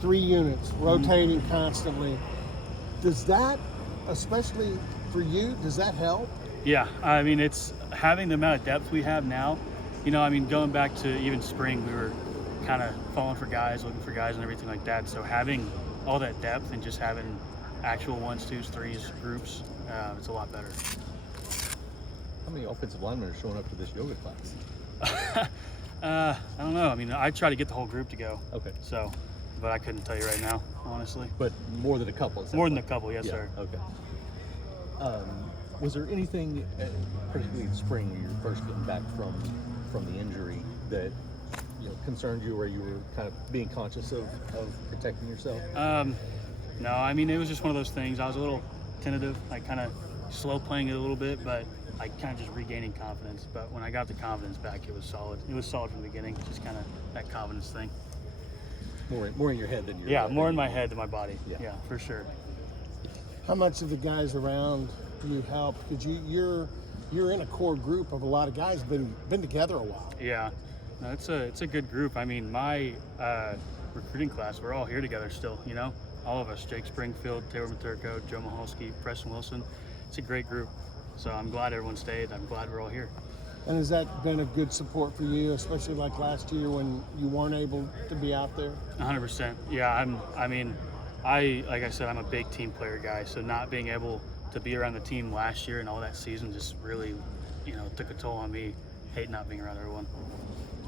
3 units rotating constantly. Does that, especially for you, does that help? Yeah, I mean, it's having the amount of depth we have now. You know, I mean, going back to even spring, we were kind of falling for guys, looking for guys and everything like that. So having all that depth and just having actual 1s, 2s, 3s groups, it's a lot better. How many offensive linemen are showing up to this yoga class? I don't know. I mean, I try to get the whole group to go. Okay. So, but I couldn't tell you right now, honestly. But more than a couple? More than a couple, yes, sir. Okay. Was there anything, particularly in spring, when you were first getting back from the injury, that concerned you, or you were kind of being conscious of protecting yourself? No, I mean, it was just one of those things. I was a little tentative, like kind of slow playing it a little bit, but I kind of just regaining confidence. But when I got the confidence back, it was solid. It was solid from the beginning, just kind of that confidence thing. More in your head than your Yeah, more in my head than my body. Yeah, for sure. How much of the guys around you help? Because you're in a core group of a lot of guys been together a while. Yeah, no, it's a good group. I mean, my recruiting class, we're all here together still. You know, all of us: Jake Springfield, Taylor Maturko, Joe Mahalski, Preston Wilson. It's a great group. So I'm glad everyone stayed. I'm glad we're all here. And has that been a good support for you, especially like last year when you weren't able to be out there? 100%. Yeah, like I said, I'm a big team player guy. So not being able to be around the team last year and all that season just really, took a toll on me. Hate not being around everyone.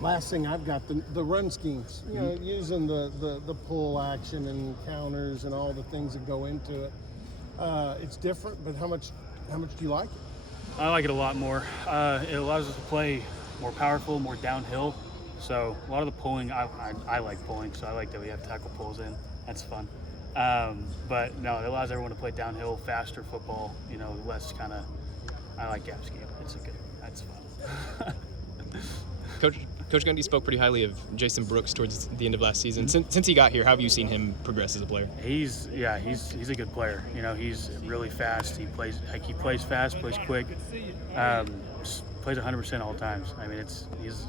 Last thing I've got, the run schemes, using the pull action and counters and all the things that go into it. It's different, but how much do you like it? I like it a lot more. It allows us to play more powerful, more downhill. So a lot of the pulling, I like pulling, so I like that we have tackle pulls in. That's fun. But no, it allows everyone to play downhill, faster football, less kind of, I like gap scheme. That's fun. Coach Gundy spoke pretty highly of Jason Brooks towards the end of last season. Since he got here, how have you seen him progress as a player? He's a good player. He's really fast. He plays fast, plays quick, plays 100% all times. I mean,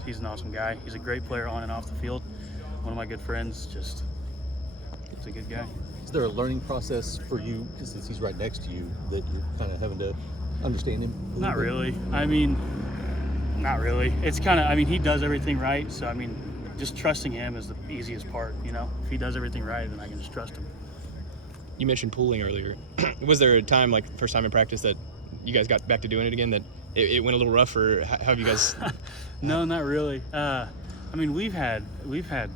he's an awesome guy. He's a great player on and off the field. One of my good friends. He's a good guy. Is there a learning process for you, since he's right next to you, that you're kind of having to understand him? Not really. I mean, not really. It's kind of, he does everything right. So, just trusting him is the easiest part, If he does everything right, then I can just trust him. You mentioned pooling earlier. Was there a time, like first time in practice, that you guys got back to doing it again, that it went a little rough, or how have you guys? No, not really. We've had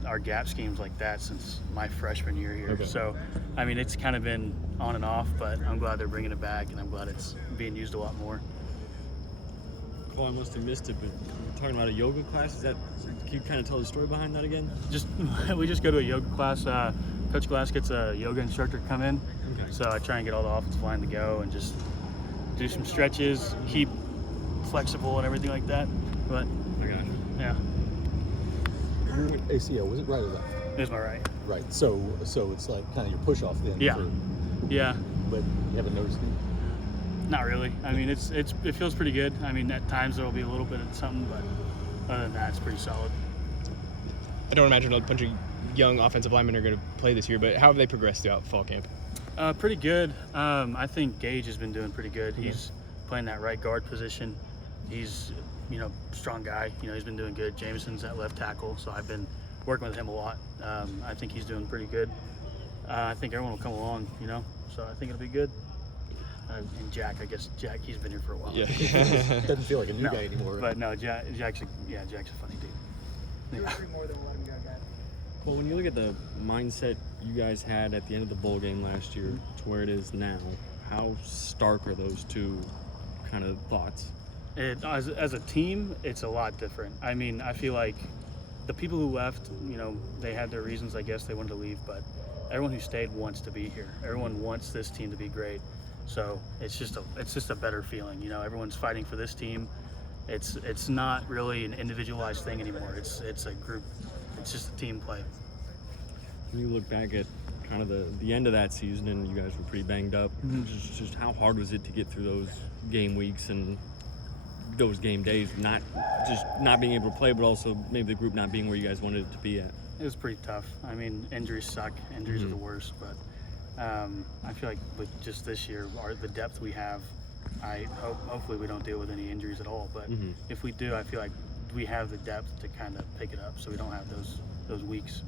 our gap schemes like that since my freshman year here. Okay. So, it's kind of been on and off, but I'm glad they're bringing it back, and I'm glad it's being used a lot more. Well, I must have missed it, but we're talking about a yoga class. Can you kind of tell the story behind that again? We just go to a yoga class. Coach Glass gets a yoga instructor to come in. Okay. So I try and get all the offensive line to go and just do some stretches, keep flexible and everything like that. But I got you. yeah, Your ACL, was it right or left? it's my right. Right. So it's like kind of your push off then. Yeah. Yeah. But you haven't noticed it? Not really. It feels pretty good. At times there will be a little bit of something, but other than that, it's pretty solid. I don't imagine a bunch of young offensive linemen are going to play this year, but how have they progressed throughout fall camp? Pretty good. I think Gage has been doing pretty good. He's playing that right guard position. He's, strong guy. He's been doing good. Jameson's at left tackle, so I've been working with him a lot. I think he's doing pretty good. I think everyone will come along, so I think it'll be good. And Jack, he's been here for a while. Yeah. Doesn't feel like a new guy anymore. But no, Jack's a funny dude. Yeah. Well, when you look at the mindset you guys had at the end of the bowl game last year to where it is now, how stark are those two kind of thoughts? As a team, it's a lot different. I feel like the people who left, they had their reasons. I guess they wanted to leave, but everyone who stayed wants to be here. Everyone wants this team to be great. So it's just a better feeling. Everyone's fighting for this team. It's not really an individualized thing anymore. It's a group. It's just a team play. When you look back at kind of the end of that season, and you guys were pretty banged up, just how hard was it to get through those game weeks and those game days, not being able to play, but also maybe the group not being where you guys wanted it to be at? It was pretty tough. I mean, injuries suck. Injuries are the worst, but I feel like with just this year, the depth we have, hopefully we don't deal with any injuries at all. But if we do, I feel like we have the depth to kind of pick it up, so we don't have those weeks.